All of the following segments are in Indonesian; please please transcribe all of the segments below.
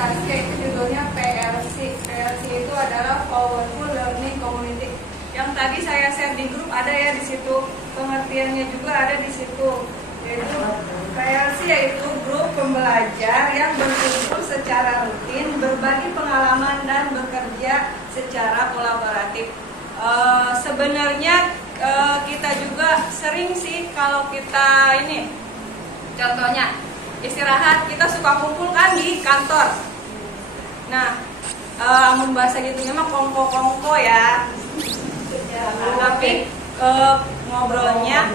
komunikasi, yaitu judulnya PLC. PLC itu adalah Powerful Learning Community. Yang tadi saya share di grup ada ya di situ, pengertiannya juga ada di situ. Yaitu PLC yaitu grup pembelajar yang berkumpul secara rutin, berbagi pengalaman dan bekerja secara kolaboratif. Sebenarnya kita juga sering sih kalau kita ini, contohnya istirahat kita suka kumpul kan di kantor. Nah, bahasa gitu mah kongko-kongko ya. Tapi ngobrolnya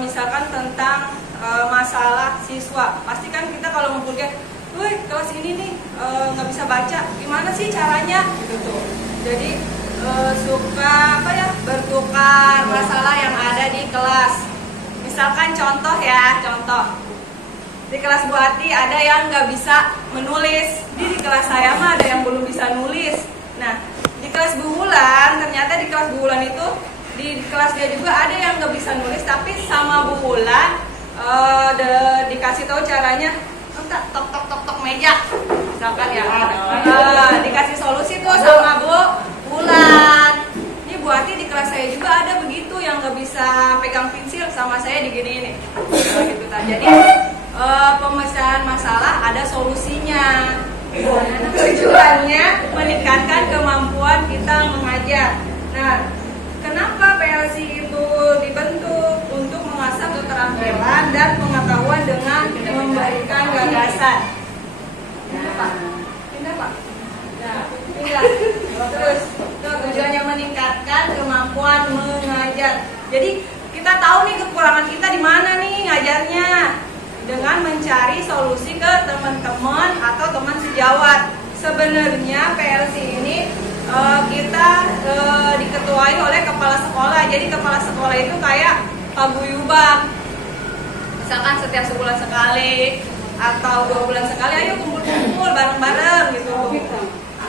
misalkan tentang masalah siswa, pasti kan kita kalau ngumpul kayak, "Woi, kelas ini nih nggak bisa baca, gimana sih caranya?" Gitu tuh. Jadi suka bertukar masalah yang ada di kelas. Misalkan contoh di kelas Bu Ati ada yang nggak bisa menulis, di kelas saya mah ada yang belum bisa nulis. Nah, di kelas Bu Wulan, ternyata di kelas Bu Wulan itu di kelas dia juga ada yang nggak bisa nulis, tapi sama Bu Wulan dikasih tahu caranya, tok meja, misalkan ya, dikasih solusi tuh sama Bu Wulan. Ini Bu Ati di kelas saya juga ada begitu yang nggak bisa pegang pensil, sama saya digini-gini, gitu kan. Jadi pemecahan masalah ada solusinya. Tujuannya meningkatkan kemampuan kita mengajar. Nah, kenapa PLC itu dibentuk? Untuk mengasah keterampilan dan pengetahuan dengan memberikan gagasan. Pindah Pak. Pindah. Terus tujuannya meningkatkan kemampuan mengajar. Jadi kita tahu nih kekurangan kita di mana nih ngajarnya, dengan mencari solusi ke teman-teman atau teman sejawat. Sebenarnya PLC ini kita diketuai oleh kepala sekolah. Jadi kepala sekolah itu kayak paguyuban. Misalkan setiap sebulan sekali atau 2 bulan sekali, ayo kumpul-kumpul bareng-bareng gitu.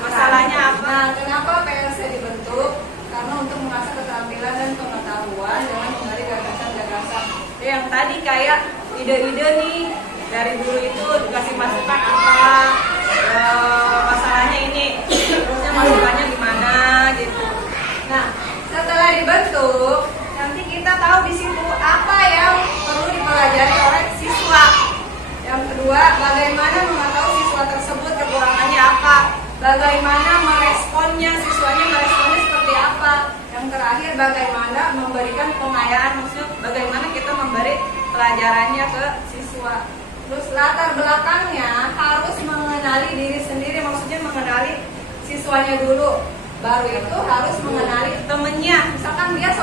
Masalahnya apa? Nah, kenapa PLC dibentuk? Karena untuk mengasah keterampilan dan pengetahuan dengan memberi gagasan-gagasan. Yang tadi kayak ide-ide nih dari dulu itu dikasih masukan apa, masalahnya ini, terusnya masukannya gimana gitu. Nah, setelah dibentuk, nanti kita tahu di situ apa yang perlu dipelajari oleh siswa. Yang kedua, bagaimana mengetahui siswa tersebut kekurangannya apa, bagaimana meresponnya, siswanya meresponnya seperti apa. Yang terakhir, bagaimana memberikan pengayaan, maksudnya bagaimana kita memberi pelajarannya ke siswa. Terus latar belakangnya harus mengenali diri sendiri, maksudnya mengenali siswanya dulu. Baru itu harus mengenali temennya. Misalkan dia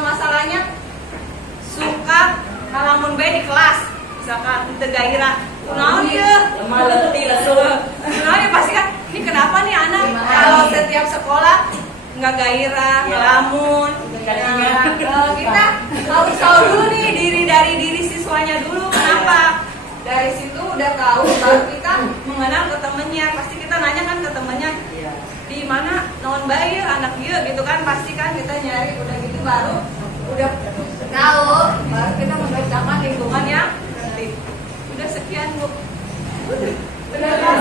masalahnya suka ngalamun bae di kelas, misalkan itu gairah. Nah dia malu tidak suka. Nah ya pasti kan, ini kenapa nih anak kalau setiap sekolah nggak gairah, ngelamun. Nah, kita harus tahu dulu nih dari diri siswanya dulu, kenapa. Dari situ udah tahu, baru kita mengenal ke temennya. Pasti kita nanya kan ke temennya, di mana naon bae anak dia gitu kan, pasti kan kita nyari. Udah gitu baru udah tahu, baru kita menciptakan lingkungan yang tertib. Udah sekian Bu. Benar kan?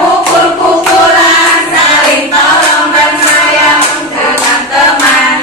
Pukul-pukulan, saling tolong dan sayang dengan teman.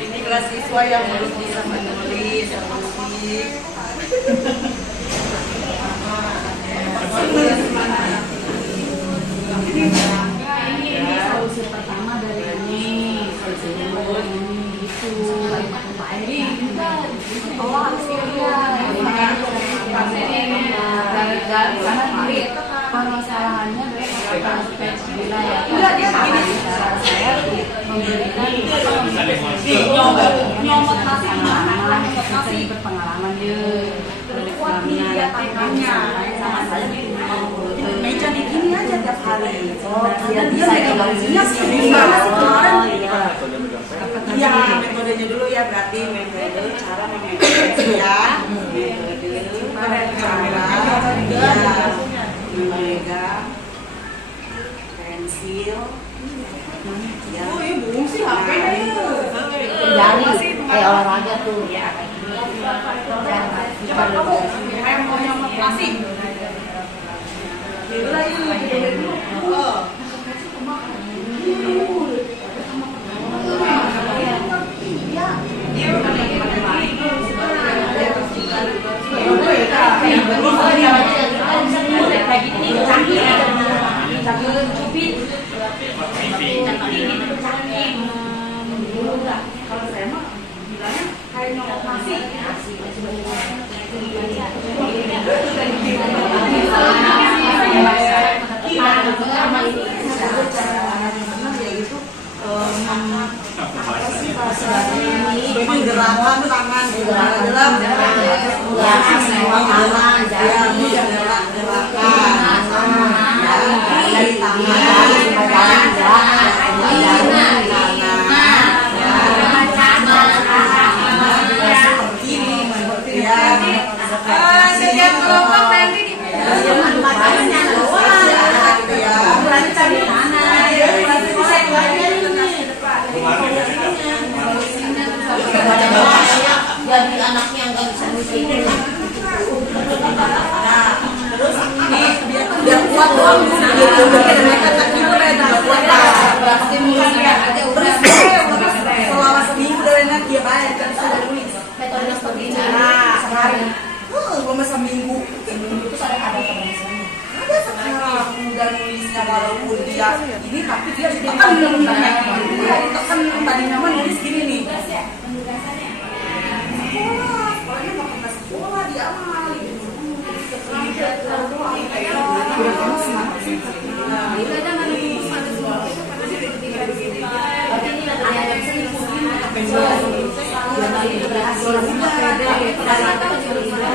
Ini kelas siswa yang belum bisa menulis, musik. Ini solusi pertama dari ini, solusi kedua ini itu. Ini Allah harus permasalahannya enggak dia begini saya memberikan nyomot nasi berpengalaman dia dia tangannya sama saya meja di gini aja tiap hari dia megangnya gimana sih kemarin Iya, metodenya dulu ya, berarti metode cara memegang ya, metode cara memegang pensil. Ya. Oh iya, bung sih HP-nya. jari kayak olahraga tuh ya. Coba kamu kayak mau nyomot nasi. Itulah ini dulu. Oh. Kalau saya mah bilangnya kayak nyomot nasi. Penggerakan tangan, gerakan dari Setiap kelompok nanti jadi anaknya nggak bisa musik. Nah, terus ini biar kuat doang gitu. Mereka tak kuat pasti musiknya aja udah selama seminggu dari nanti dia bayar kan sudah nulis. Metode seperti ini. Nah, sehari. Belum seminggu. Terus ada keberhasilannya. Ada sekarang udah nulisnya walaupun dia ini tapi dia ditekan ditekan tadinya mah nulis gini nih. Sekolahnya mau ke sekolah dia amal gitu.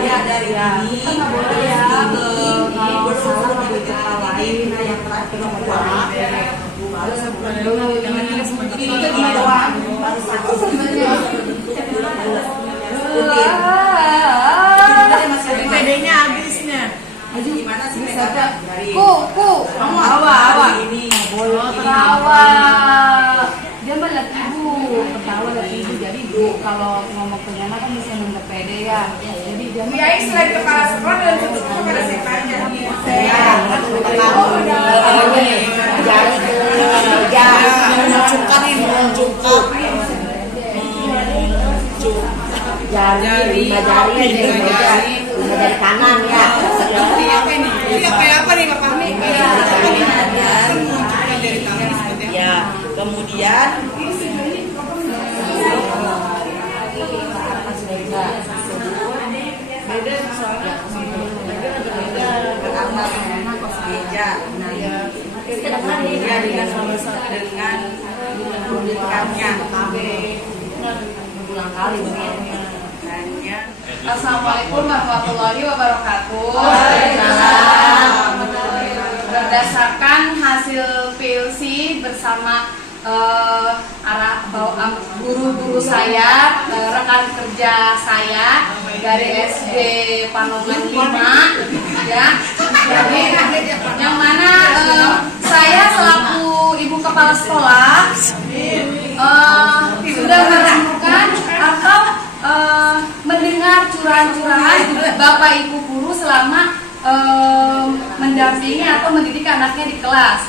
Ya dari ini lain yang terakhir baru sebulan dulu jangan kita seperti ini gini doang baru satu PD-nya habisnya gimana sih dari kamu awal ini Tertawa. Dia melihat ibu, tertawa lihat ibu. Jadi ibu kalau ngomong ke Yana kan bisa nunda pede ya. Jadi dia biaya selain kepala sekolah dan tutup kepada sekolahnya. jari kanan ya. Ini apa ini? Ini kayak apa nih Pak Fahmi? Ya, kemudian meja dengan pembukaannya Berulang kali hanya Assalamualaikum warahmatullahi wabarakatuh. Berdasarkan hasil PLC bersama guru-guru saya, rekan kerja saya dari SD Panongan 5 ya. Jadi yang mana saya selaku ibu kepala sekolah sudah menemukan atau mendengar curahan-curahan Bapak Ibu guru selama mendampingi atau mendidik anaknya di kelas.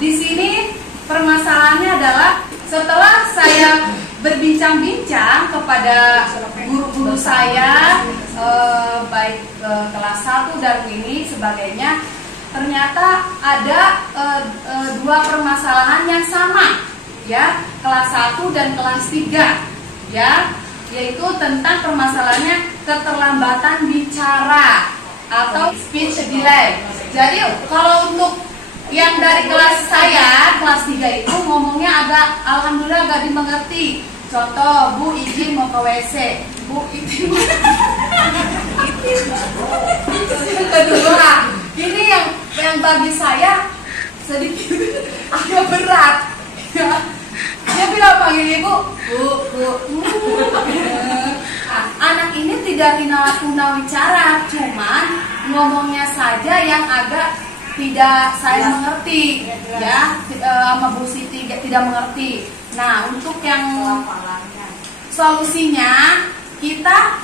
Di sini permasalahannya adalah setelah saya berbincang-bincang kepada guru-guru saya, baik kelas 1 dan ini sebagainya, ternyata ada dua permasalahan yang sama, ya, kelas 1 dan kelas 3, ya, yaitu tentang permasalahannya keterlambatan bicara atau speech delay. Jadi kalau untuk yang dari kelas saya, kelas 3 itu ngomongnya alhamdulillah agak dimengerti. Contoh, Bu izin mau ke WC. Bu izin. Yang kedua, ini yang bagi saya sedikit agak berat. Ya. Dia bilang panggil ibu, Bu. Anak ini tidak tunawicara, cuman ngomongnya saja yang agak tidak saya mengerti, ya, sama Bu Siti tidak mengerti. Nah, untuk yang solusinya kita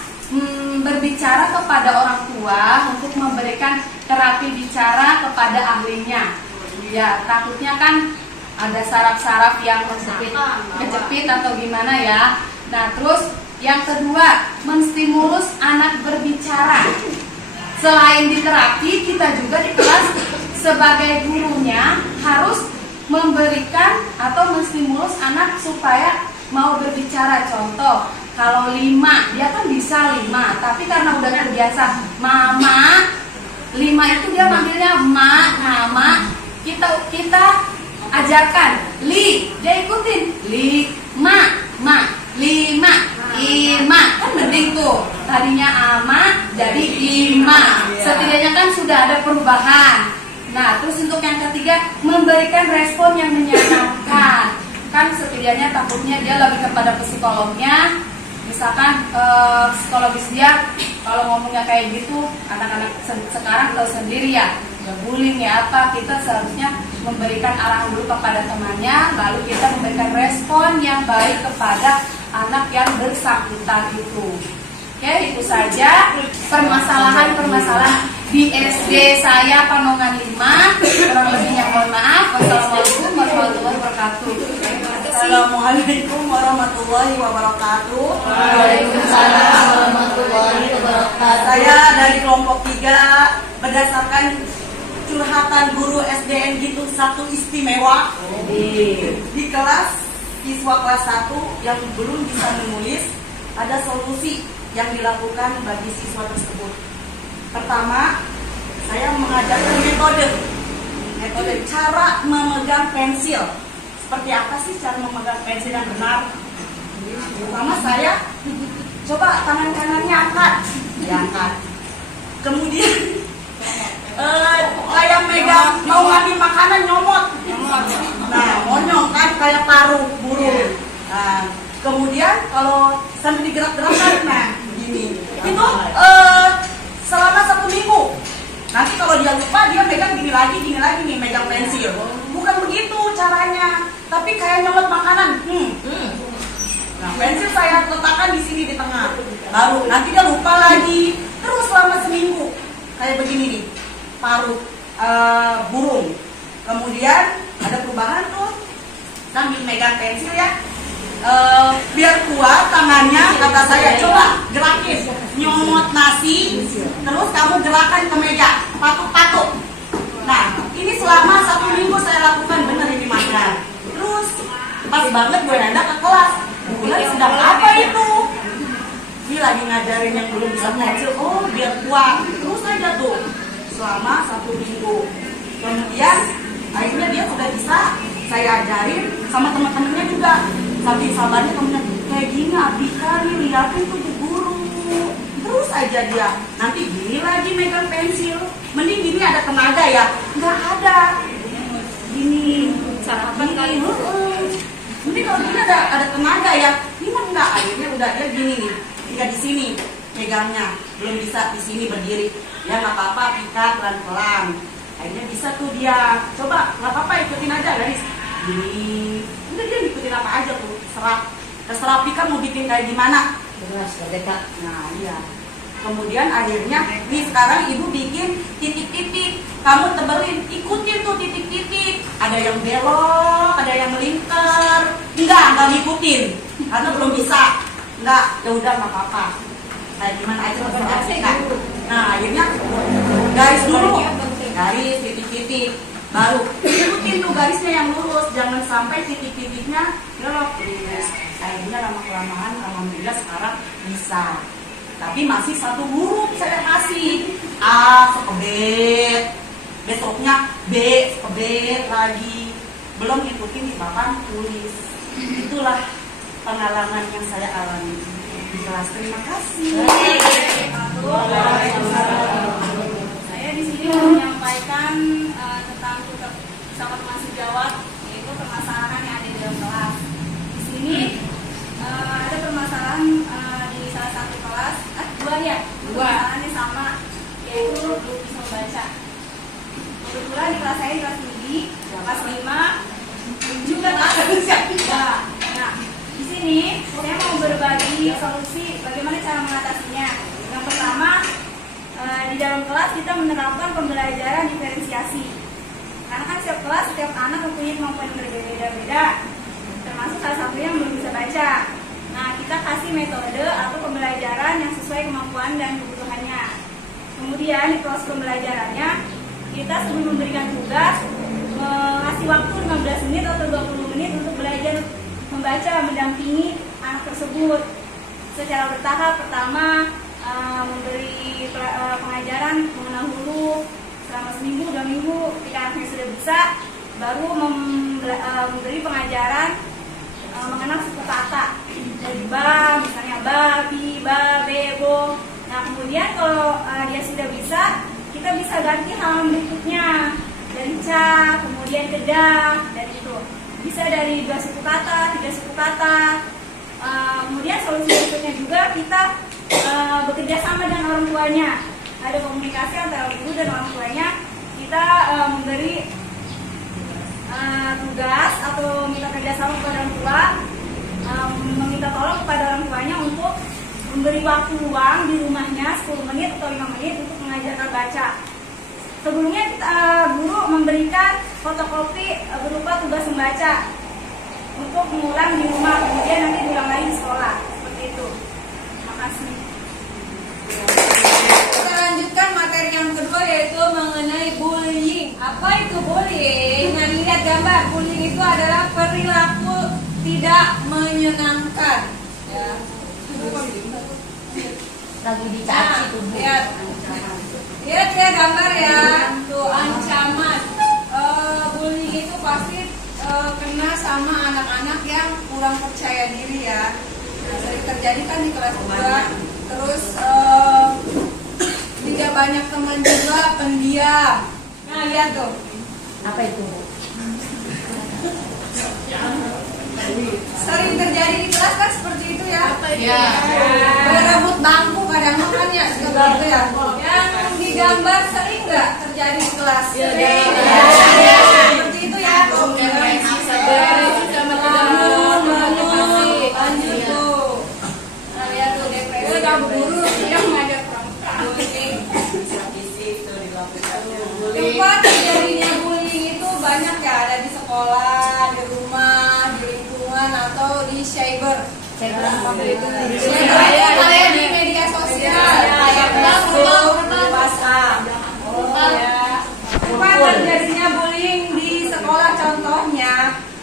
berbicara kepada orang tua untuk memberikan terapi bicara kepada ahlinya. Ya, takutnya kan ada saraf-saraf yang kejepit atau gimana ya. Nah, terus yang kedua, menstimulus anak berbicara. Selain di terapi, kita juga di kelas sebagai gurunya harus memberikan atau menstimulus anak supaya mau berbicara. Contoh, kalau 5, dia kan bisa 5, tapi karena udah terbiasa mama, 5 itu dia manggilnya mama. Kita ajarkan li, dia ikutin li, ma, 5, ima, kan mending tuh. Tadinya ama jadi ima. Setidaknya kan sudah ada perubahan. Nah, terus untuk yang ketiga, memberikan respon yang menyenangkan. Kan setidaknya takutnya dia lebih kepada psikolognya. Misalkan psikologis dia kalau ngomongnya kayak gitu, anak-anak sekarang tahu sendiri ya, bullying ya apa, kita seharusnya memberikan arahan dulu kepada temannya, lalu kita memberikan respon yang baik kepada anak yang bersangkutan itu. Oke, itu saja permasalahan di SD saya Panongan 5. Kurang lebihnya mohon maaf. Wassalamualaikum warahmatullahi wabarakatuh. Assalamualaikum warahmatullahi wabarakatuh. Waalaikumsalam warahmatullahi wabarakatuh. Saya dari kelompok 3 berdasarkan curhatan guru SDN gitu satu istimewa di kelas siswa kelas 1 yang belum bisa menulis, ada solusi yang dilakukan bagi siswa tersebut. Pertama, saya mengajarkan metode cara memegang pensil. Seperti apa sih cara memegang pensil yang benar? Pertama saya coba tangan kanannya angkat, diangkat. Kemudian kayak megang mau ngambil makanan nyomot. Nah, monyong kan kayak paruh burung. Nah, kemudian kalau sambil digerak-gerakkan, nah gini. Itu selama 1 minggu. Nanti kalau dia lupa, dia megang gini lagi nih, megang pensil. Bukan begitu caranya, tapi kayak nyomot makanan. Nah, pensil saya letakkan di sini di tengah. Baru nanti dia lupa lagi. Terus selama seminggu kayak begini nih, paruh burung. Kemudian ada perubahan tuh, sambil megang pensil ya. Biar kuat tangannya, kata saya coba gerakin nyomot nasi, terus kamu gerakan ke meja, patuk-patuk. Nah, ini selama 1 minggu saya lakukan, bener ini makan. Terus pas banget gue nanda ke kelas, bulan sedang apa itu? Dia lagi ngajarin yang belum bisa pensil, oh biar kuat. Terus aja tuh selama 1 minggu. Kemudian akhirnya dia sudah bisa saya ajarin sama teman-temannya juga. Sambil sabarnya temennya, kayak gini Abika nih, liatin tuh bu guru. Terus aja dia, nanti gini lagi megang pensil. Mending gini ada tenaga ya? Nggak ada. Gini, sarapan kali. Mending kalau gini ada tenaga ya? Ini mah enggak, akhirnya udah dia gini nih. Tinggal di sini megangnya, belum bisa di sini berdiri. Ya nggak apa-apa, pikat pelan-pelan. Akhirnya bisa tuh dia. Coba, nggak apa-apa, ikutin aja guys. Gini, udah dia ikutin apa aja tuh, serap. Terserah Pika mau bikin kayak gimana. Jelas, dekat. Nah iya. Kemudian akhirnya nih sekarang ibu bikin titik-titik, kamu tebelin, ikutin tuh titik-titik. Ada yang belok, ada yang melingkar. Enggak ngikutin karena belum bisa. Enggak, ya udah nggak apa-apa. Kayak gimana aja kan. Nah akhirnya garis dulu, garis titik-titik, baru ikutin tuh garisnya yang lurus, jangan sampai titik-titiknya belok. Akhirnya lama-kelamaan alhamdulillah sekarang bisa. Tapi masih satu huruf saya kasih, A sekebet, besoknya B sekebet lagi, belum ikutin di papan tulis. Itulah pengalaman yang saya alami di kelas. Terima kasih. Saya di sini mau menyampaikan tentang filsafat masih jawab, yaitu permasalahan yang ada di dalam kelas. Di sini ada permasalahan di salah satu kelas, permasalahannya sama, yaitu belum bisa membaca. Kebetulan di kelas saya di kelas tinggi, kelas 5 juga kelas 3. Nah, di sini saya mau berbagi solusi bagaimana cara mengatasinya. Yang pertama, di dalam kelas kita menerapkan pembelajaran diferensiasi. Karena kan setiap kelas, setiap anak mempunyai kemampuan yang berbeda-beda, termasuk salah satunya yang belum bisa baca. Nah, kita kasih metode atau pembelajaran yang sesuai kemampuan dan kebutuhannya. Kemudian di proses pembelajarannya, kita sebelum memberikan tugas, mengasih waktu 15 menit atau 20 menit untuk belajar membaca, mendampingi anak tersebut secara bertahap. Pertama, memberi pengajaran mengenal huruf selama seminggu, 2 minggu. Ketika anaknya sudah bisa, baru memberi pengajaran mengenal suku kata dari ba, misalnya babi, babe, bo. Nah, kemudian kalau dia sudah bisa, kita bisa ganti halaman berikutnya dari ca, kemudian ke da, dan itu bisa dari 2 suku kata, 3 suku kata. Kemudian solusi berikutnya juga kita bekerja sama dengan orang tuanya. Ada komunikasi antara guru dan orang tuanya. Kita memberi tugas atau minta kerjasama kepada orang tua, meminta tolong kepada orang tuanya untuk memberi waktu luang di rumahnya 10 menit atau 5 menit untuk mengajarkan baca. Sebelumnya guru memberikan fotokopi berupa tugas membaca untuk mengulang di rumah, kemudian nanti diulang lagi di sekolah, seperti itu. Terima kasih. Kita lanjutkan materi yang kedua, yaitu mengenai bullying. Apa itu bullying? Nah, lihat gambar. Bullying itu adalah perilaku tidak menyenangkan. Ya. Lagi dicaci tuh. Lihat. Lihat ya gambar ya. Tuh ancaman. Bullying itu pasti kena sama anak-anak yang kurang percaya diri ya. Nah, sering terjadi kan di kelas 2. Terus tidak banyak teman juga, pendiam. Nah, lihat tuh. Apa itu? Sering terjadi di kelas kan seperti itu ya. Ya. Berebut bangku kadang-kadang ya, suka gitu ya. Yang digambar sering nggak terjadi di kelas? Sering. Seperti itu ya. Lanjut tuh. Nah, lihat tuh depresi. Guru yang ngajak tempat terjadinya bullying itu banyak ya, ada di sekolah, di rumah, di lingkungan, atau di cyber. Cyber di media sosial, kayak Facebook, di WhatsApp. Tempat terjadinya bullying di sekolah, contohnya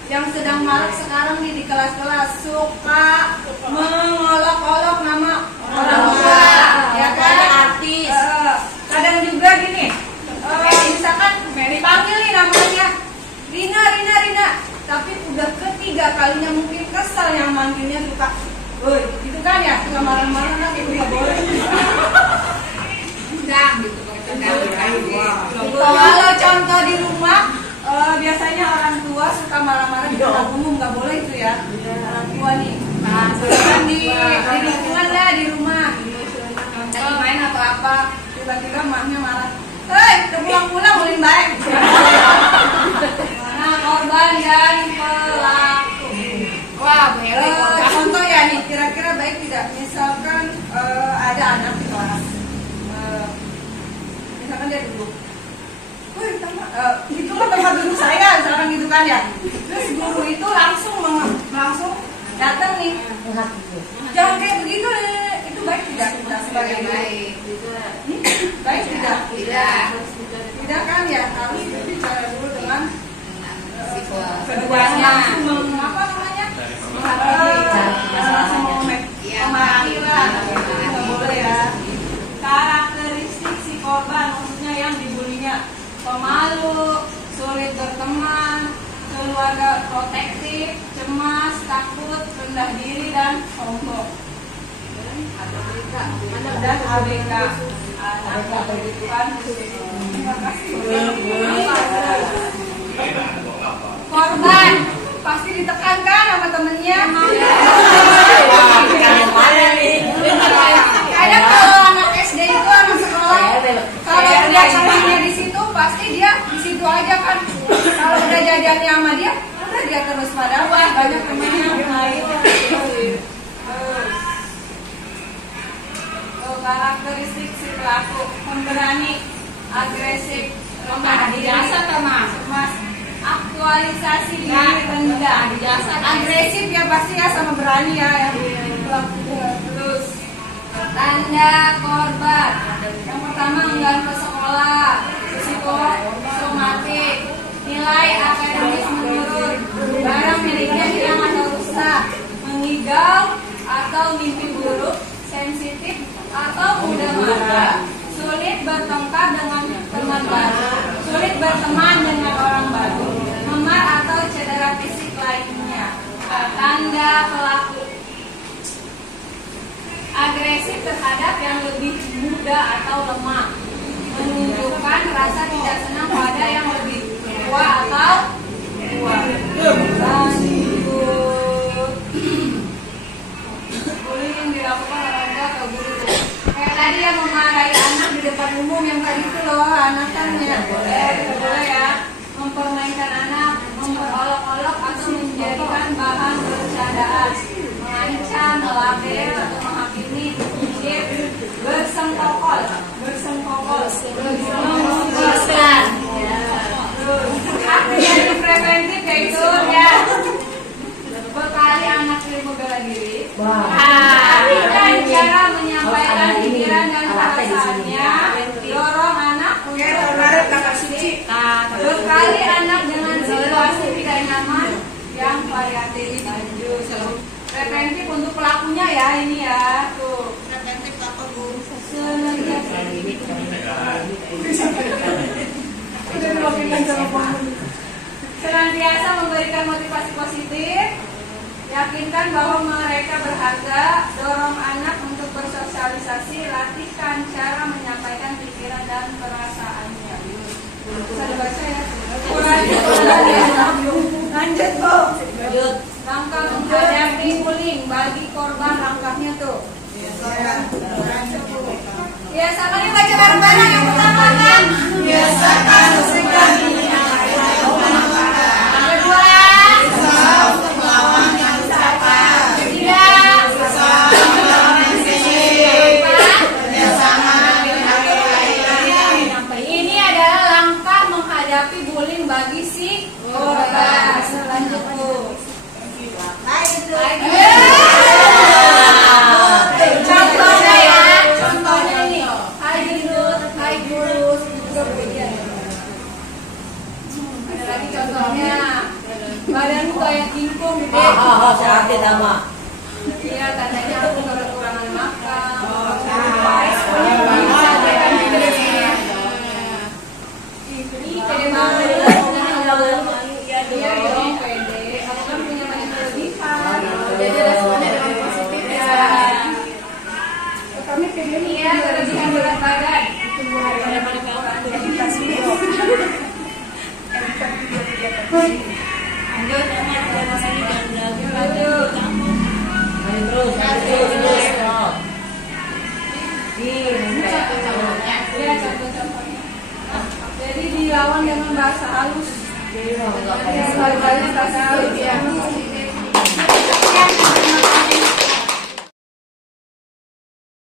yang sedang marak sekarang nih di kelas-kelas, suka mengolok-olok nama orang tua, ya kan, artis. Kadang juga gini, misalkan dipanggil nih namanya Rina, tapi udah ketiga kalinya mungkin kesel yang manggilnya suka, woi, gitu kan ya, suka marah-marah kan, itu nggak boleh. Enggak, gitu. Kalau contoh di rumah, biasanya orang tua suka marah-marah di depan umum, nggak boleh itu ya, orang tua nih. Nah, sedangkan di lingkungan lah, di rumah, lagi main atau apa, tiba-tiba emaknya marah. Hei, udah pulang-pulang ulin baik. Nah, korban dan pelaku. Wah, contoh ya nih, kira-kira baik tidak? Misalkan ada anak di kelas, bilang gitu kan ya. Terus guru itu langsung datang nih. Jangan kayak begitu deh. Itu baik tidak? Tidak sebagai baik. Baik tidak? Tidak kan ya, harus bicara dulu dengan keduanya. Apa namanya? Memahami lah. Boleh ya. Karakteristik si korban, maksudnya yang dibulinya: pemalu, sulit berteman, keluarga protektif, cemas, takut, rendah diri, dan sombong. Dan ABK. Anak kebutuhan khusus. Terima kasih. Korban pasti ditekankan sama temennya. Kadang kalau anak SD itu anak sekolah, kalau udah sayangnya di situ pasti dia di situ aja kan. Kalau udah jadiannya sama dia, udah dia terus pada banyak temennya main. Karakteristik si pelaku: pemberani, agresif, rendah diri, cemas, aktualisasi diri rendah, agresif ya pasti ya, sama berani ya pelaku. Terus tanda korban: yang pertama enggan ke sekolah, psikosomatik, nilai akademis menurun, barang miliknya hilang atau rusak, mengigau atau mimpi buruk, sensitif atau mudah marah, sulit bertengkar dengan teman baru, sulit berteman dengan orang baru, memar atau cedera fisik lainnya. Tanda pelaku: agresif terhadap yang lebih muda atau lemah, menunjukkan rasa tidak senang pada yang lebih tua atau tua. Bullying yang dilakukan orang tua atau guru. Kayak tadi yang memarahi anak di depan umum yang tadi itu loh, anak kan tidak boleh ya mempermainkan anak, memperolok-olok atau menjadikan bahan bercandaan, mengancam, melabel atau menghakimi, bersengkokol, mengumpulkan. Aktivitas preventif yaitu ya bekali anak ilmu bela diri, dan cara menyampaikan pikiran dan perasaannya, dorong anak untuk bekali anak dengan situasi tidak nyaman yang variatif. Preventif untuk pelakunya ya, ini ya tuh. Preventif apa Bu? Senantiasa memberikan motivasi positif, yakinkan bahwa mereka berharga, dorong anak untuk bersosialisasi, latihkan cara menyampaikan pikiran dan perasaannya. Bisa dibaca ya? Lanjut Bu. Langkah menghadapi bullying bagi korban, langkahnya tuh. Biasakan ya, baca bareng-bareng. Yang pertama kan? Biasakan segala bagi si korban. Lanjut Bu. Contohnya ya, contohnya ini. Hai gendut, hai kurus. Ada lagi contohnya. Badanmu kayak kingkong gitu. Searti nama. Iya, tandanya aku kekurangan makan. Pede banget. Iya dong, pede. Aku kan punya banyak kelebihan. Jadi responnya dengan positif ya. Kami pede nih ya, kelebihan berat badan. Itu bukan pada aktivitas video. Lanjut, lanjut. Ya, contoh-contohnya. Jadi dilawan dengan bahasa halus. Banyak bahasa halus ya.